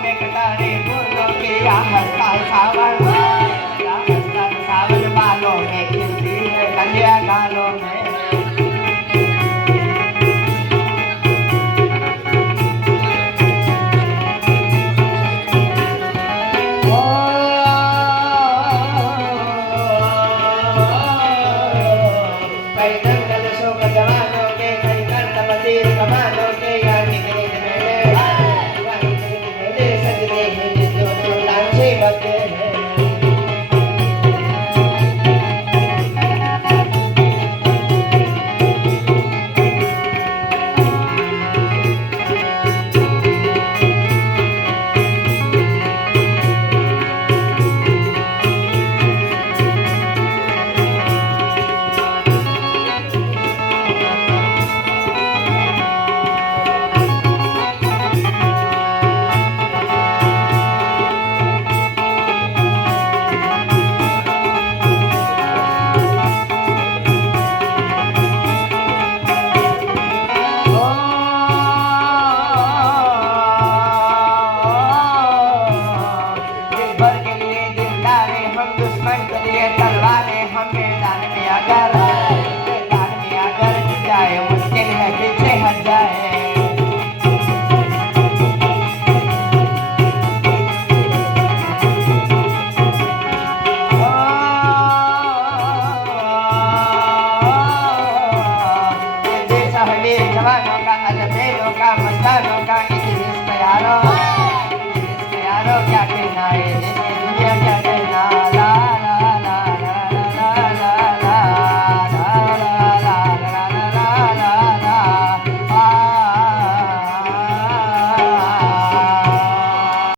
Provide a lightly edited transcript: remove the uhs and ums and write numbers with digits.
में कटारे फूलों की हड़ताल सावन सावन बालों में खिलती है कलिया गालों में कई दंगल शोक जवानों के कई कर्तव्य कमानों के यहाँ निकले मेले सजने हैं जो लांछे बचे हैं तलवारें हम मैदान में अगर जाए मुश्किल है पीछे हट जाए देश हमें जवानों